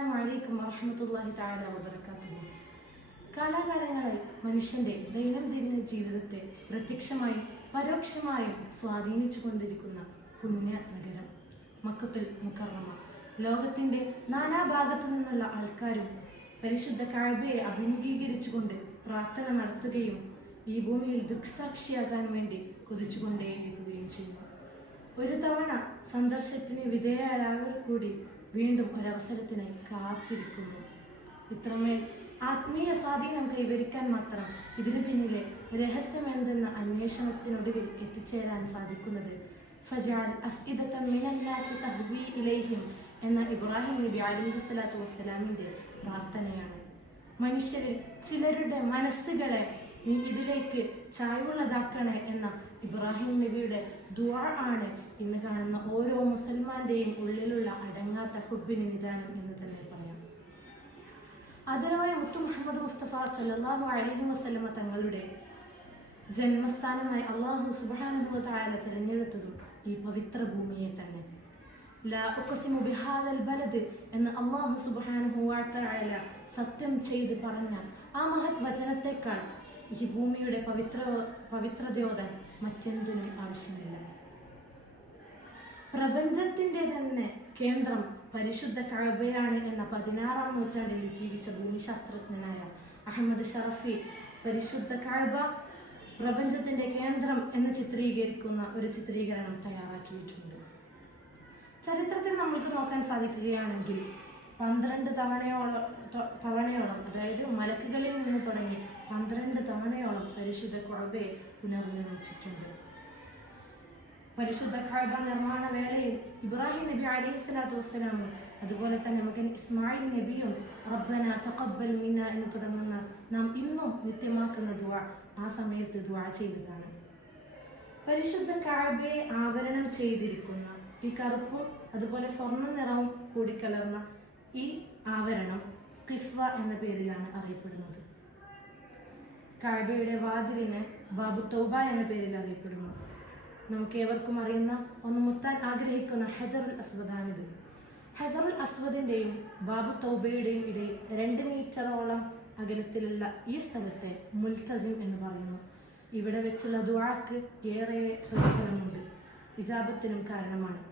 അസ്സലാമു അലൈക്കും വറഹ്മത്തുള്ളാഹി തആല വബറകാതുഹു. കാലാകാലങ്ങളായി മനുഷ്യന്റെ ദൈനംദിന ജീവിതത്തെ പ്രത്യക്ഷമായും പരോക്ഷമായും സ്വാധീനിച്ചു കൊണ്ടിരിക്കുന്ന പുണ്യ നഗരം മക്കത്തുൽ മുക്കറമ. ലോകത്തിന്റെ നാനാഭാഗത്തു നിന്നുള്ള ആൾക്കാരും പരിശുദ്ധ കഅബയെ അഭിമുഖീകരിച്ചുകൊണ്ട് പ്രാർത്ഥന നടത്തുകയും ഈ ഭൂമിയിൽ ദൃക്സാക്ഷിയാകാൻ വേണ്ടി കൊതിച്ചുകൊണ്ടേയിരിക്കുകയും ചെയ്യുന്നു. ഒരു തവണ സന്ദർശനത്തിന് വിധേയരായവർ കൂടി വീണ്ടും ഒരവസരത്തിനായി കാത്തിരിക്കുന്നു. ഇത്രമേൽ ആത്മീയ സ്വാധീനം കൈവരിക്കാൻ മാത്രം ഇതിനു പിന്നിലെ രഹസ്യമെന്തെന്ന അന്വേഷണത്തിനൊടുവിൽ എത്തിച്ചേരാൻ സാധിക്കുന്നത് ഫജഅൽ അഫ്ഇദത മിനന്നാസി തഹ്വി ഇലൈഹിം എന്ന ഇബ്രാഹിം നബി അലൈഹി സ്വലാത്തു വസ്സലാമിന്റെ പ്രാർത്ഥനയാണ്. മനുഷ്യരിൽ ചിലരുടെ മനസ്സുകളെ നീ ഇതിലേക്ക് ചായ്വുള്ളതാക്കണേ എന്ന ഇബ്രാഹിം നബിയുടെ ദുആ ആണ് ഇന്ന് കാണുന്ന ഓരോ മുസൽമാന്റെയും ഉള്ളിലുള്ള അടങ്ങാത്ത ഹുബ്ബിന് നിദാനം എന്ന് തന്നെ പറയാം. ആദരവായ മുത്തു മുഹമ്മദ് മുസ്തഫ സല്ലല്ലാഹു അലൈഹി വസല്ലമ തങ്ങളുടെ ജന്മസ്ഥാനമായി അല്ലാഹു സുബ്ഹാനഹു വ തആല തിരഞ്ഞെടുത്തതും ഈ പവിത്ര ഭൂമിയെ തന്നെ. ലാ ഉഖ്സിമു ബിഹാദൽ ബലദ് എന്ന് അല്ലാഹു സുബ്ഹാനഹു വ തആല സത്യം ചെയ്ത് പറഞ്ഞ ആ മഹത് വചനത്തെക്കാൾ ഈ ഭൂമിയുടെ പവിത്രതയോടെ മറ്റെന്തിനും ആവശ്യമില്ല. പ്രപഞ്ചത്തിന്റെ തന്നെ കേന്ദ്രം പരിശുദ്ധ കഅബയാണ് എന്ന 16-ാം നൂറ്റാണ്ടിൽ ജീവിച്ച ഭൂമിശാസ്ത്രജ്ഞനായ അഹമ്മദ് ഷറഫി പരിശുദ്ധ കഅബ പ്രപഞ്ചത്തിന്റെ കേന്ദ്രം എന്ന് ചിത്രീകരിക്കുന്ന ഒരു ചിത്രീകരണം തയ്യാറാക്കിയിട്ടുണ്ട്. ചരിത്രത്തിൽ നമ്മൾക്ക് നോക്കാൻ സാധിക്കുകയാണെങ്കിൽ 12 തവണയോളം അതായത് മലക്കുകളിൽ നിന്ന് തുടങ്ങി 12 തവണയോളം പരിശുദ്ധ കഅബയെ പുനർനിർമ്മിച്ചിട്ടുണ്ട്. പരിശുദ്ധ കഅബ നിർമ്മാണ വേളയിൽ ഇബ്രാഹിം നബി അലൈഹി സ്വലാത്തു വസ്സലാമും അതുപോലെ തന്നെ മകൻ ഇസ്മായിൽ നബിയും റബ്ബന തഖബ്ബൽ മിന്ന എന്ന് തുടങ്ങുന്ന നാം ഇന്നും നിത്യമാക്കുന്ന ദുആ ആ സമയത്ത് ദുആ ചെയ്തതാണ്. പരിശുദ്ധ കഅബയെ ആവരണം ചെയ്തിരിക്കുന്ന ഈ കറുപ്പും അതുപോലെ സ്വർണ്ണ നിറവും കൂടിക്കലർന്ന ഈ ആവരണം ഖിസ്വ എന്ന പേരിലാണ് അറിയപ്പെടുന്നത്. കഅബയുടെ വാതിലിന് ബാബു തൗബ എന്ന പേരിൽ അറിയപ്പെടുന്നു. നമുക്ക് ഏവർക്കും അറിയുന്ന ഒന്ന് മുത്താൻ ആഗ്രഹിക്കുന്ന ഹജറുൽ അസ്വദാണിത്. ഹജറുൽ അസ്വദിന്റെയും ബാബു തൗബയുടെയും ഇടയിൽ 2 മീറ്ററോളം അകലത്തിലുള്ള ഈ സ്ഥലത്തെ മുൽത്തസിം എന്ന് പറയുന്നു. ഇവിടെ വെച്ചുള്ള ദുആക്ക് ഏറെ പ്രതിഫലമുണ്ട്, ഇജാബത്തിനും കാരണമാണ്.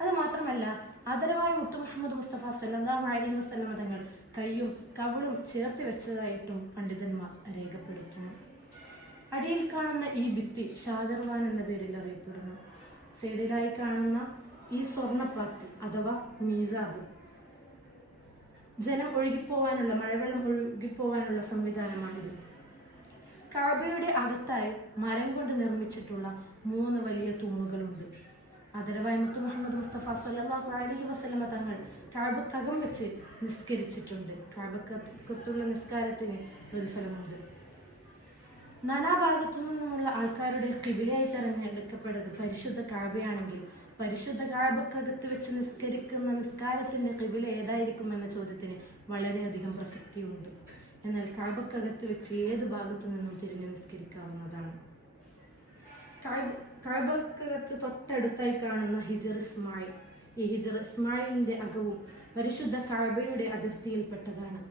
അത് മാത്രമല്ല ആദരവായ മുത്തു മുഹമ്മദ് മുസ്തഫ സല്ലല്ലാഹു അലൈഹി വസല്ലമ തങ്ങൾ കൈയും കവിളും ചേർത്ത് വെച്ചതായിട്ടും പണ്ഡിതന്മാർ രേഖപ്പെടുത്തുന്നു. അടിയിൽ കാണുന്ന ഈ ഭിത്തി ഷാദർവാൻ എന്ന പേരിൽ അറിയപ്പെടുന്നു. സൈഡിലായി കാണുന്ന ഈ സ്വർണ്ണപ്പാത്തി അഥവാ മീസാബ് ജലം ഒഴുകിപ്പോവാനുള്ള മഴവെള്ളം ഒഴുകിപ്പോവാനുള്ള സംവിധാനമാണിത്. കഅബയുടെ അകത്തായി മരം കൊണ്ട് നിർമ്മിച്ചിട്ടുള്ള 3 വലിയ തൂണുകളുണ്ട്. ആദരവായ മുത്തു മുഹമ്മദ് മുസ്തഫ സല്ലല്ലാഹു അലൈഹി വസല്ലമ തങ്ങൾ കഅബക്കകം വെച്ച് നിസ്കരിച്ചിട്ടുണ്ട്. കഅബക്കകത്തുള്ള നിസ്കാരത്തിന് പ്രതിഫലമുണ്ട്. നാനാഭാഗത്തു നിന്നുമുള്ള ആൾക്കാരുടെ ഖിബിലയായി തെരഞ്ഞെടുക്കപ്പെട്ടത് പരിശുദ്ധ കഅബയാണെങ്കിൽ പരിശുദ്ധ കഅബക്കകത്ത് വെച്ച് നിസ്കരിക്കുന്ന നിസ്കാരത്തിന്റെ ഖിബില ഏതായിരിക്കും എന്ന ചോദ്യത്തിന് വളരെയധികം പ്രസക്തിയുണ്ട്. എന്നാൽ കഅബക്കകത്ത് വെച്ച് ഏത് ഭാഗത്തു നിന്നും തിരിഞ്ഞ് നിസ്കരിക്കാവുന്നതാണ്. കഅബക്കകത്ത് തൊട്ടടുത്തായി കാണുന്ന ഹിജർ ഇസ്മായിൽ, ഈ ഹിജർ ഇസ്മായിലിന്റെ അകവും പരിശുദ്ധ കഅബയുടെ അതിർത്തിയിൽപ്പെട്ടതാണ്.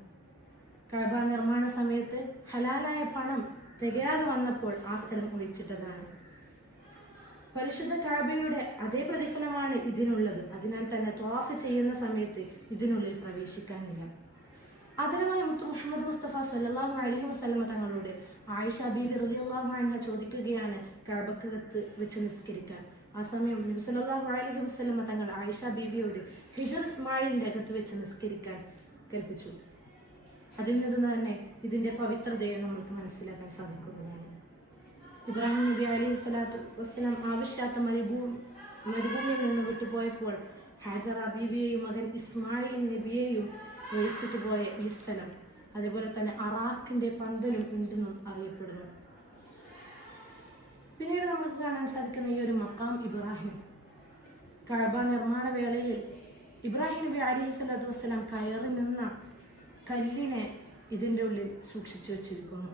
കഅബ നിർമ്മാണ സമയത്ത് ഹലാലായ പണം തികയാതെ വന്നപ്പോൾ ആ സ്ഥലം ഒഴിച്ചിട്ടതാണ്. പരിശുദ്ധ കഅബയുടെ അതേ പ്രതിഫലമാണ് ഇതിനുള്ളത്. അതിനാൽ തന്നെ ത്വാഫ് ചെയ്യുന്ന സമയത്ത് ഇതിനുള്ളിൽ പ്രവേശിക്കാനില്ല. ആദരവായ മുത്തു മുഹമ്മദ് മുസ്തഫ സല്ലല്ലാഹു അലൈഹി വസല്ലമ തങ്ങളോട് ആയിഷ ബീബി റളിയല്ലാഹു അൻഹ ചോദിക്കുകയാണ് കഅബക്കകത്ത് വെച്ച് നിസ്കരിക്കാൻ. ആ സമയം നബി സല്ലല്ലാഹു അലൈഹി വസല്ലമ തങ്ങൾ ആയിഷ ബീബിയോട് ഹിജർ ഇസ്മായിലിന്റെ അകത്ത് വെച്ച് നിസ്കരിക്കാൻ കൽപ്പിച്ചു. അതിൽ നിന്ന് തന്നെ ഇതിന്റെ പവിത്രതയെ നമുക്ക് മനസ്സിലാക്കാൻ സാധിക്കുന്നതാണ്. ഇബ്രാഹിം നബി അലൈഹി സ്വലാത്തു വസ്സലാം ആവശ്യാത്ത മരുഭൂമിയിൽ നിന്ന് വിട്ടുപോയപ്പോൾ ഹാജറ ബീബിയെയും മകൻ ഇസ്മായിൽ നബിയെയും ഒഴിച്ചിട്ട് പോയ ഈ സ്ഥലം അതേപോലെ തന്നെ അറാഖിന്റെ പന്തലും ഉണ്ടെന്നും അറിയപ്പെടുന്നു. പിന്നീട് നമുക്ക് കാണാൻ സാധിക്കുന്ന ഈ ഒരു മക്കാം ഇബ്രാഹിം, കഅബ നിർമ്മാണ വേളയിൽ ഇബ്രാഹിം നബി അലൈഹി സ്വലാത്തു വസ്സലാം കയറി നിന്ന കല്ലിനെ ഇതിൻ്റെ ഉള്ളിൽ സൂക്ഷിച്ചു വെച്ചിരിക്കുന്നു.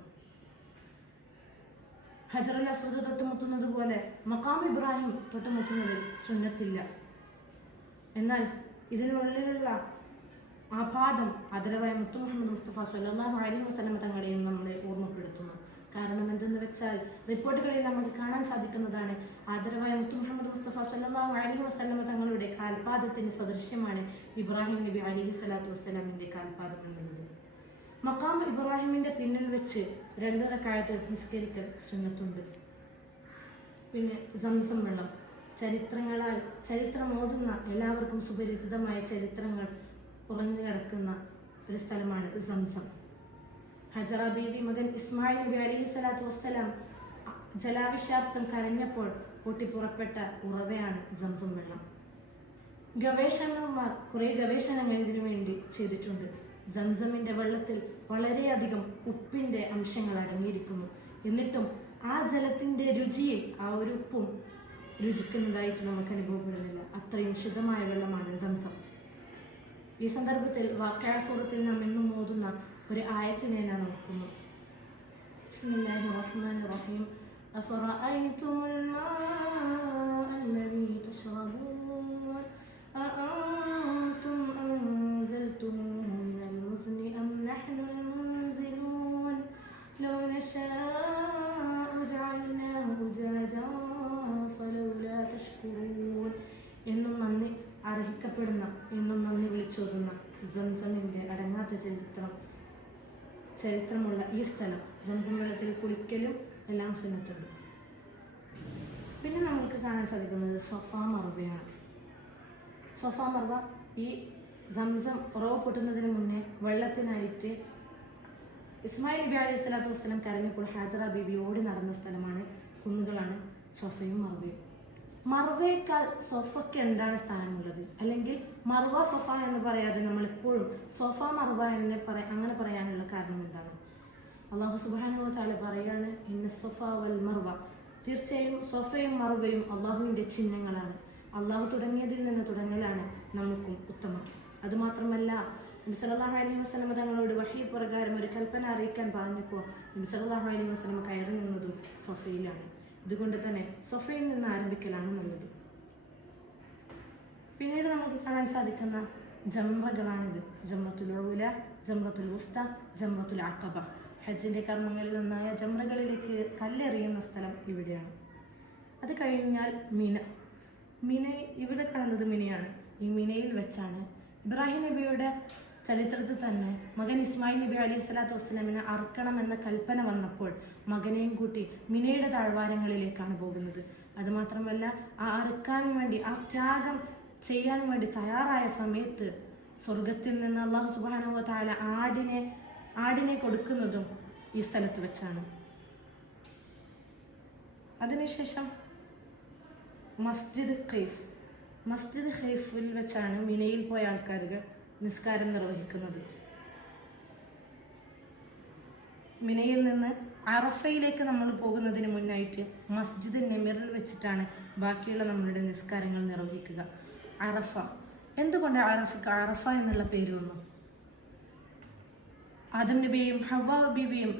ഹജറുൽ അസ്വദ് തൊട്ടുമുത്തുന്നത് പോലെ മക്കാം ഇബ്രാഹിം തൊട്ടുമുത്തുന്നതിൽ സുന്നത്തില്ല. എന്നാൽ ഇതിനുള്ളിലുള്ള ആ പാദം ആദരവായ മുത്തു മുഹമ്മദ് മുസ്തഫ സ്വല്ലല്ലാഹു അലൈഹി വസല്ലം തങ്ങളെയും നമ്മളെ ഓർമ്മപ്പെടുത്തുന്നു. കാരണം എന്തെന്ന് വെച്ചാൽ റിപ്പോർട്ടുകളിൽ നമുക്ക് കാണാൻ സാധിക്കുന്നതാണ്, ആദരവായ മുത്തു മുഹമ്മദ് മുസ്തഫ സ്വല്ലല്ലാഹു അലൈഹി വസല്ലം തങ്ങളുടെ കാൽപാദത്തിന് സദൃശ്യമാണ് ഇബ്രാഹിം നബി അലൈഹി സ്വലാത്തു വസ്സലാമിൻ്റെ കാൽപാദം എന്നുള്ളത്. മഖാം ഇബ്രാഹിമിൻ്റെ പിന്നിൽ വെച്ച് 2 റക്അത്ത് നിസ്കരിക്കൽ സുന്നത്തുണ്ട്. പിന്നെ സംസം വെള്ളം, ചരിത്രം ഓതുന്ന എല്ലാവർക്കും സുപരിചിതമായ ചരിത്രങ്ങൾ ഉറഞ്ഞു കിടക്കുന്ന ഒരു സ്ഥലമാണ് സംസം. ഹജറ ബീവി മകൻ ഇസ്മായിൽ നബി അലൈഹി സ്വലാത്തു വസ്സലാം ജലാവശ്യാർത്ഥം കരഞ്ഞപ്പോൾ പൊട്ടിപ്പുറപ്പെട്ട ഉറവയാണ് സംസം വെള്ളം. ഗവേഷകന്മാർ കുറേ ഗവേഷണങ്ങൾ ഇതിനു വേണ്ടി ചെയ്തിട്ടുണ്ട്. സംസമിൻ്റെ വെള്ളത്തിൽ വളരെയധികം ഉപ്പിൻ്റെ അംശങ്ങൾ അടങ്ങിയിരിക്കുന്നു. എന്നിട്ടും ആ ജലത്തിൻ്റെ രുചിയിൽ ആ ഒരു ഉപ്പും രുചിക്കുന്നതായിട്ട് നമുക്ക് അനുഭവപ്പെടുന്നില്ല. അത്രയും ശുദ്ധമായ വെള്ളമാണ് സംസം. ഈ സന്ദർഭത്തിൽ വാഖിഅ സൂറത്തിൽ നാം എന്നും ഓതുന്ന ഒരു ആയത്തിനെ ഞാൻ ഓർക്കുന്നു. ബിസ്മില്ലാഹിർ റഹ്മാനിർ റഹീം. അഫറഅയ്തുമുൽ മാഅ അല്ലദീ തശ്റബൂൻ അഅൻതും അൻസൽതുമൂഹു മിനൽ മുസ്നി അം നഹ്നുൽ മുൻസിലൂൻ ലൗ നശാഉ ജഅൽനാഹു ഉജാജൻ ഫലൗലാ തഷ്കുറൂൻ. എന്നും നന്ദി അർഹിക്കപ്പെടുന്ന, എന്നും നന്ദി വിളിച്ചോതുന്ന സംസമിൻ്റെ അടങ്ങാത്ത ചരിത്രമുള്ള ഈ സ്ഥലം, സംസം വെള്ളത്തിൽ കുളിക്കലും എല്ലാം സുന്നത്തുണ്ട്. പിന്നെ നമുക്ക് കാണാൻ സാധിക്കുന്നത് സൊഫാ മർവയാണ്. സൊഫാ മർവ ഈ സംസം ഉറവ് പൊട്ടുന്നതിന് മുന്നേ വെള്ളത്തിനായിട്ട് ഇസ്മായിൽ നബി അലൈഹി സ്വലാത്തു വസ്സലാം കരഞ്ഞപ്പോൾ ഹാജറ ബീബി ഓടി നടന്ന സ്ഥലമാണ്, കുന്നുകളാണ് സൊഫയും മർവയും. മർവയേക്കാൾ സൊഫയ്ക്ക് എന്താണ് സ്ഥാനമുള്ളത്? അല്ലെങ്കിൽ മർവ സൊഫ എന്ന് പറയാതെ നമ്മൾ എപ്പോഴും സൊഫ മർവ അങ്ങനെ പറയാനുള്ള കാരണം എന്താണ്? അള്ളാഹു സുബ്ഹാനഹു വ തആല പറയാണ്, ഇന്ന സൊഫ വൽ മർവ, തീർച്ചയായും സൊഫയും മർവയും അള്ളാഹുവിൻ്റെ ചിഹ്നങ്ങളാണ്. അള്ളാഹു തുടങ്ങിയതിൽ നിന്ന് തുടങ്ങലാണ് നമുക്കും ഉത്തമം. അതുമാത്രമല്ല, നബി സല്ലല്ലാഹു അലൈഹി വസല്ലം തങ്ങളോട് വഹി പ്രകാരം ഒരു കൽപ്പന അറിയിക്കാൻ പറഞ്ഞപ്പോൾ നബി സല്ലല്ലാഹു അലൈഹി വസല്ലം കയറി നിന്നതും സൊഫയിലാണ്. ഇതുകൊണ്ട് തന്നെ സൊഫയിൽ നിന്ന് ആരംഭിക്കലാണ് നല്ലത്. പിന്നീട് നമുക്ക് കാണാൻ സാധിക്കുന്ന ജംറകളാണിത്. ജംറത്തുൽ ഉല, ജംറത്തുൽ വുസ്ത, ജംറത്തുൽ അഖബ. ഹജ്ജിൻ്റെ കർമ്മങ്ങളിൽ ഒന്നായ ജംറകളിലേക്ക് കല്ലെറിയുന്ന സ്ഥലം ഇവിടെയാണ്. അത് കഴിഞ്ഞാൽ മിന, ഇവിടെ കാണുന്നത് മിനയാണ്. ഈ മിനയിൽ വെച്ചാണ് ഇബ്രാഹിം നബിയുടെ ചരിത്രത്തിൽ തന്നെ മകൻ ഇസ്മായിൽ നബി അലൈഹി സ്വലാത്തു വസ്സലാമിനെ അറുക്കണമെന്ന കൽപ്പന വന്നപ്പോൾ മകനെയും കൂട്ടി മിനയുടെ താഴ്വാരങ്ങളിലേക്കാണ് പോകുന്നത്. അതുമാത്രമല്ല, ആ അറുക്കാൻ വേണ്ടി, ആ ത്യാഗം ചെയ്യാൻ വേണ്ടി തയ്യാറായ സമയത്ത് സ്വർഗത്തിൽ നിന്ന് അല്ലാഹു സുബ്ഹാനഹു വ തആല ആടിനെ കൊടുക്കുന്നതും ഈ സ്ഥലത്ത് വെച്ചാണ്. അതിനുശേഷം മസ്ജിദ് ഖൈഫിൽ വെച്ചാണ് മിനയിൽ പോയ ആൾക്കാർക്ക് നിസ്കാരം നിർവഹിക്കുന്നത്. മിനയിൽ നിന്ന് അറഫയിലേക്ക് നമ്മൾ പോകുന്നതിന് മുന്നായിട്ട് മസ്ജിദ് നെമിറിൽ വെച്ചിട്ടാണ് ബാക്കിയുള്ള നമ്മളുടെ നിസ്കാരങ്ങൾ നിർവഹിക്കുക. അറഫ, എന്തുകൊണ്ട് അറഫയ്ക്ക് അറഫ എന്നുള്ള പേര് വന്നു? ആദം നബിയും ഹവ്വ ബീവിയും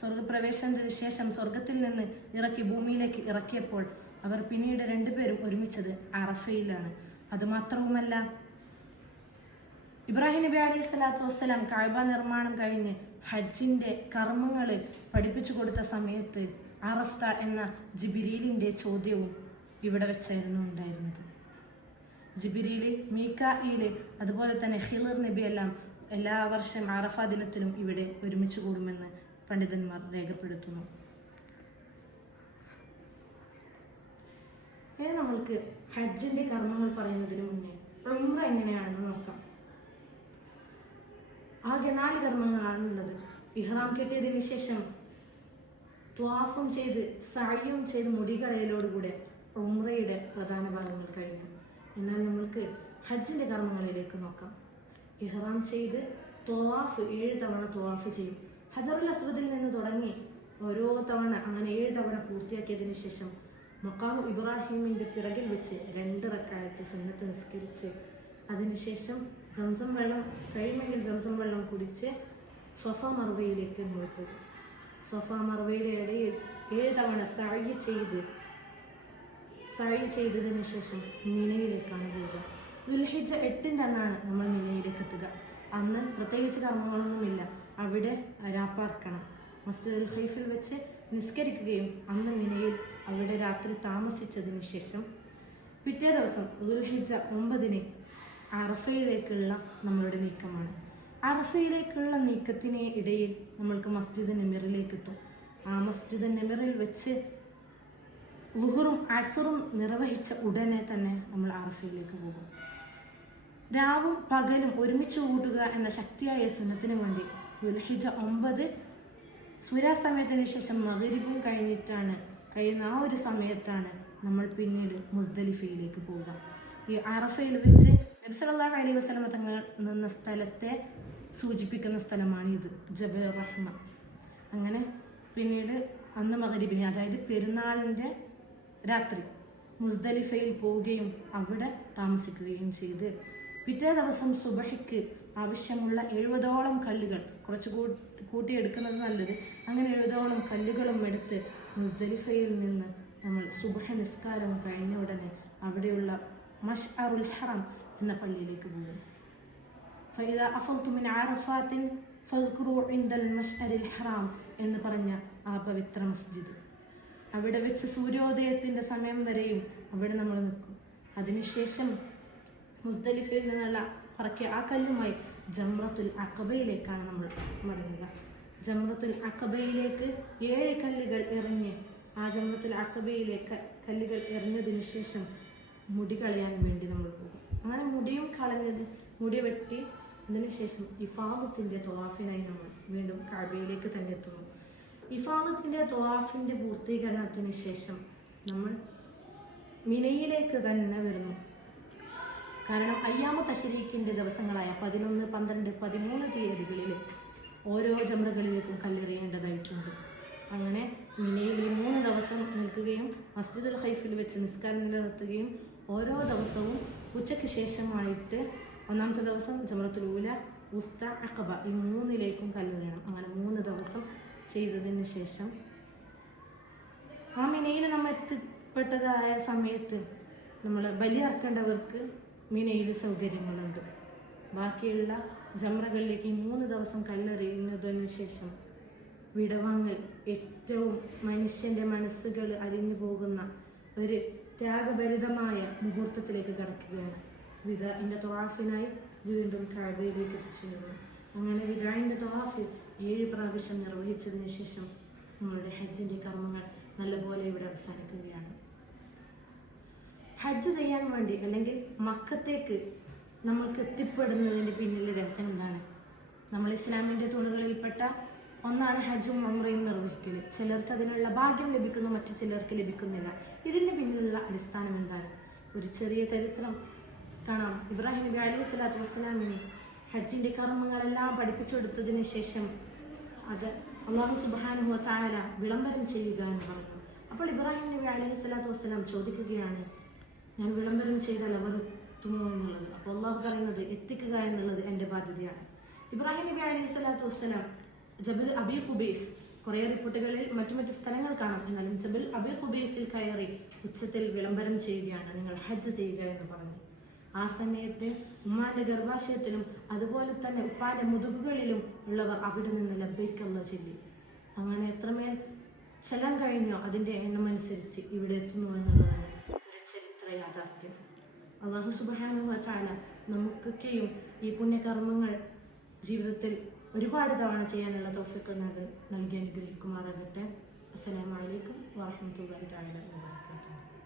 സ്വർഗപ്രവേശനത്തിന് ശേഷം സ്വർഗത്തിൽ നിന്ന് ഇറക്കി ഭൂമിയിലേക്ക് ഇറക്കിയപ്പോൾ അവർ പിന്നീട് 2 പേരും ഒരുമിച്ചത് അറഫയിലാണ്. അതുമാത്രവുമല്ല, ഇബ്രാഹിം നബി അലൈഹി സ്വലാത്തു വസ്സലാം കഅബ നിർമ്മാണം കഴിഞ്ഞ് ഹജ്ജിൻ്റെ കർമ്മങ്ങൾ പഠിപ്പിച്ചു കൊടുത്ത സമയത്ത് അറഫ്ത എന്ന ജിബ്രീലിൻ്റെ ചോദ്യവും ഇവിടെ വെച്ചായിരുന്നു ഉണ്ടായിരുന്നത്. ജിബ്രീല്, മീകാഈല്, അതുപോലെ തന്നെ ഖിളിർ നബി എല്ലാം എല്ലാ വർഷം അറഫ ദിനത്തിലും ഇവിടെ ഒരുമിച്ച് കൂടുമെന്ന് പണ്ഡിതന്മാർ രേഖപ്പെടുത്തുന്നു. ഇനി നമ്മൾക്ക് ഹജ്ജിൻ്റെ കർമ്മങ്ങൾ പറയുന്നതിന് മുന്നേ ഉംറ എങ്ങനെയാണെന്ന് നോക്കാം. ആകെ 4 കർമ്മങ്ങളാണുള്ളത്. ഇഹ്റാം കെട്ടിയതിന് ശേഷം ത്വാഫും ചെയ്ത് സഅയും ചെയ്ത് മുടികളയിലോടുകൂടെ ഉംറയുടെ പ്രധാന ഭാഗങ്ങൾ കഴിഞ്ഞു. എന്നാൽ നമ്മൾക്ക് ഹജ്ജിൻ്റെ കർമ്മങ്ങളിലേക്ക് നോക്കാം. ഇഹ്റാം ചെയ്ത് ത്വാഫ് 7 തവണ ത്വാഫ് ചെയ്യും. ഹജറുൽ അസ്വദിൽ നിന്ന് തുടങ്ങി ഓരോ തവണ അങ്ങനെ 7 തവണ പൂർത്തിയാക്കിയതിന് ശേഷം മഖാം ഇബ്രാഹിമിൻ്റെ പിറകിൽ വെച്ച് 2 റക്അത്ത് സുന്നത്ത് നിസ്കരിച്ച് അതിനുശേഷം സംസം വെള്ളം കഴിയുമെങ്കിൽ സംസം വെള്ളം കുടിച്ച് സൊഫ മർവയിലേക്ക് പോകും. സൊഫ മർവയുടെ ഇടയിൽ 7 തവണ സഅയ് ചെയ്തതിന് ശേഷം മിനയിലേക്കാണ് പോവുക. ദുൽഹിജ്ജ 8 അന്നാണ് നമ്മൾ മിനയിലേക്ക് പ്രത്യേകിച്ച് കർമ്മങ്ങളൊന്നുമില്ല. അവിടെ രാപ്പാർക്കണം. മസ്ജിദുൽ ഖൈഫിൽ വെച്ച് നിസ്കരിക്കുകയും അന്ന് മിനയിൽ അവിടെ രാത്രി താമസിച്ചതിന് ശേഷം പിറ്റേ ദിവസം ദുൽഹിജ്ജ 9 അറഫയിലേക്കുള്ള നമ്മളുടെ നീക്കമാണ്. അറഫയിലേക്കുള്ള നീക്കത്തിന് ഇടയിൽ നമ്മൾക്ക് മസ്ജിദ് നമിറിലേക്ക് എത്തും. ആ മസ്ജിദ് നമിറിൽ വെച്ച് ളുഹറും അസറും നിർവഹിച്ച ഉടനെ തന്നെ നമ്മൾ അറഫയിലേക്ക് പോകും. രാവും പകലും ഒരുമിച്ച് കൂട്ടുക എന്ന ശക്തിയായ സുന്നത്തിന് വേണ്ടി ദുൽഹിജ്ജ 9 സൂര്യാസ്തമയത്തിന് ശേഷം മഗ്‌രിബും കഴിയുന്ന ആ ഒരു സമയത്താണ് നമ്മൾ പിന്നീട് മുസ്ദലിഫയിലേക്ക് പോകുക. ഈ അറഫയിൽ വെച്ച് നബി സല്ലല്ലാഹു അലൈഹി വസല്ലം തങ്ങൾ നിന്ന സ്ഥലത്തെ സൂചിപ്പിക്കുന്ന സ്ഥലമാണ് ഇത്, ജബൽ റഹ്മ. അങ്ങനെ പിന്നീട് അന്ന് മഗ്‌രിബിന്, അതായത് പെരുന്നാളിൻ്റെ രാത്രി മുസ്ദലിഫയിൽ പോവുകയും അവിടെ താമസിക്കുകയും ചെയ്ത് പിറ്റേ ദിവസം സുബഹിക്ക് ആവശ്യമുള്ള 70ഓളം കല്ലുകൾ, കുറച്ച് കൂട്ടിയെടുക്കുന്നത് നല്ലത്, അങ്ങനെ 70ഓളം കല്ലുകളും എടുത്ത് മുസ്ദലിഫയിൽ നിന്ന് നമ്മൾ സുബഹ നിസ്കാരം കഴിഞ്ഞ ഉടനെ അവിടെയുള്ള മശ്അറുൽ ഹറം എന്ന പള്ളിയിലേക്ക് പോകും. ഫഇദാ അഫൽതു മിൻ അറഫാത്തിൻ ഫദ്കുറു ഇൻദൽ മശ്അരിൽ ഹറാം എന്ന് പറഞ്ഞ ആ പവിത്ര മസ്ജിദ്, അവിടെ വെച്ച് സൂര്യോദയത്തിൻ്റെ സമയം വരെയും അവിടെ നമ്മൾ നിൽക്കും. അതിനുശേഷം മുസ്ദലിഫയിൽ നിന്നുള്ള പറക്കിയ ആ കല്ലുമായി ജംറത്തുൽ അഖബയിലേക്കാണ് നമ്മൾ മടങ്ങുക. ജംറത്തുൽ അഖബയിലേക്ക് 7 കല്ലുകൾ എറിഞ്ഞ് ആ ജംറത്തുൽ അഖബയിലേക്ക് കല്ലുകൾ എറിഞ്ഞതിന് ശേഷം മുടി കളയാൻ വേണ്ടി നമ്മൾ പോകും. അങ്ങനെ മുടി വെട്ടി അതിനുശേഷം ഇഫാദത്തിൻ്റെ ത്വവാഫിനായി നമ്മൾ വീണ്ടും കഅബയിലേക്ക് തന്നെ എത്തുന്നു. ഇഫാദത്തിൻ്റെ ത്വവാഫിൻ്റെ പൂർത്തീകരണത്തിന് ശേഷം നമ്മൾ മിനയിലേക്ക് തന്നെ വരുന്നു. കാരണം അയ്യാമു തശ്രീഖിൻ്റെ ദിവസങ്ങളായ 11, 12, 13 തീയതികളിൽ ഓരോ ജംറകളിലേക്കും കല്ലെറിയേണ്ടതായിട്ടുണ്ട്. അങ്ങനെ മിനയിൽ 3 ദിവസം നിൽക്കുകയും മസ്ജിദുൽ ഖൈഫിൽ വെച്ച് നിസ്കാരം നിലനിർത്തുകയും ഓരോ ദിവസവും ഉച്ചയ്ക്ക് ശേഷമായിട്ട് 1ാമത്തെ ദിവസം ജംറത്തുൽ ഊല, ഉസ്ത, അഖബ ഈ 3ലേക്കും കല്ലെറിയണം. അങ്ങനെ 3 ദിവസം ചെയ്തതിന് ശേഷം ആ മിനയിൽ നമ്മൾ എത്തിപ്പെട്ടതായ സമയത്ത് നമ്മൾ ബലിയർക്കേണ്ടവർക്ക് മിനയിൽ സൗകര്യങ്ങളുണ്ട്. ബാക്കിയുള്ള ജംറകളിലേക്ക് 3 ദിവസം കല്ലെറിയുന്നതിന് ശേഷം വിടവാങ്ങൽ, ഏറ്റവും മനുഷ്യൻ്റെ മനസ്സുകൾ അലിഞ്ഞു പോകുന്ന ഒരു ത്യാഗഭരിതമായ മുഹൂർത്തത്തിലേക്ക് കടക്കുകയാണ്. വിദാഇൻ്റെ ത്വവാഫിനായി വീണ്ടും കഅബയിലേക്ക് എത്തിച്ചേരുന്നു. അങ്ങനെ വിദാഇൻ്റെ ത്വവാഫ് 7 പ്രാവശ്യം നിർവഹിച്ചതിന് ശേഷം നമ്മളുടെ ഹജ്ജിൻ്റെ കർമ്മങ്ങൾ നല്ലപോലെ ഇവിടെ അവസാനിക്കുകയാണ്. ഹജ്ജ് ചെയ്യാൻ വേണ്ടി അല്ലെങ്കിൽ മക്കത്തേക്ക് നമ്മൾക്ക് എത്തിപ്പെടുന്നതിൻ്റെ പിന്നിലെ രഹസ്യം എന്താണ്? നമ്മൾ ഇസ്ലാമിൻ്റെ തൂണുകളിൽപ്പെട്ട ഒന്നാണ് ഹജ്ജും ഉംറയും നിർവഹിക്കൽ. ചിലർക്ക് അതിനുള്ള ഭാഗ്യം ലഭിക്കുന്നു, മറ്റു ചിലർക്ക് ലഭിക്കുന്നില്ല. ഇതിൻ്റെ പിന്നിലുള്ള അടിസ്ഥാനം എന്താണ്? ഒരു ചെറിയ ചരിത്രം കാണാം. ഇബ്രാഹിം നബി അലൈഹി സ്വലാത്തു വസ്സലാമിനെ ഹജ്ജിൻ്റെ കർമ്മങ്ങളെല്ലാം പഠിപ്പിച്ചു കൊടുത്തതിന് ശേഷം അത് അല്ലാഹു സുബ്ഹാനഹു വ തആല വിളംബരം ചെയ്യുക എന്ന് പറഞ്ഞു. അപ്പോൾ ഇബ്രാഹിം നബി അലൈഹി സ്വലാത്തു വസ്സലാം ചോദിക്കുകയാണ്, ഞാൻ വിളംബരം ചെയ്താൽ അവർ എത്തുമോ എന്നുള്ളത്. അപ്പോൾ അള്ളാഹു പറയുന്നത്, എത്തിക്കുക എന്നുള്ളത് എൻ്റെ ബാധ്യതയാണ്. ഇബ്രാഹിം നബി അലൈഹി സ്വലാത്തു വസ്സലാം ജബൽ അബി ഖുബൈസ്, കുറേ റിപ്പോർട്ടുകളിൽ മറ്റു സ്ഥലങ്ങൾ കാണാം, എന്നാലും ജബൽ അബി ഖുബൈസിൽ കയറി ഉച്ചത്തിൽ വിളംബരം ചെയ്യുകയാണ്, നിങ്ങൾ ഹജ്ജ് ചെയ്യുക എന്ന് പറഞ്ഞു. ആ സമയത്ത് ഉമ്മാന്റെ ഗർഭാശയത്തിലും അതുപോലെ തന്നെ ഉപ്പാന്റെ മുതുകുകളിലും ഉള്ളവർ അവിടെ നിന്ന് ലബ്ബൈക അല്ലാഹ് ചൊല്ലി. അങ്ങനെ എത്രമേൽ ചെല്ലാൻ കഴിഞ്ഞോ അതിൻ്റെ എണ്ണമനുസരിച്ച് ഇവിടെ എത്തുന്നു എന്നുള്ളതാണ് ഒരു ചരിത്ര യാഥാർത്ഥ്യം. അല്ലാഹു സുബ്ഹാനഹു വ തആല നമുക്കൊക്കെയും ഈ പുണ്യകർമ്മങ്ങൾ ജീവിതത്തിൽ ഒരുപാട് തവണ ചെയ്യാനുള്ള തൗഫീഖ് നൽകി അനുഗ്രഹിക്കുമാറാകട്ടെ. അസ്സലാമു അലൈക്കും വറഹ്മത്തുള്ളാഹി തആല വബറകാതുഹു.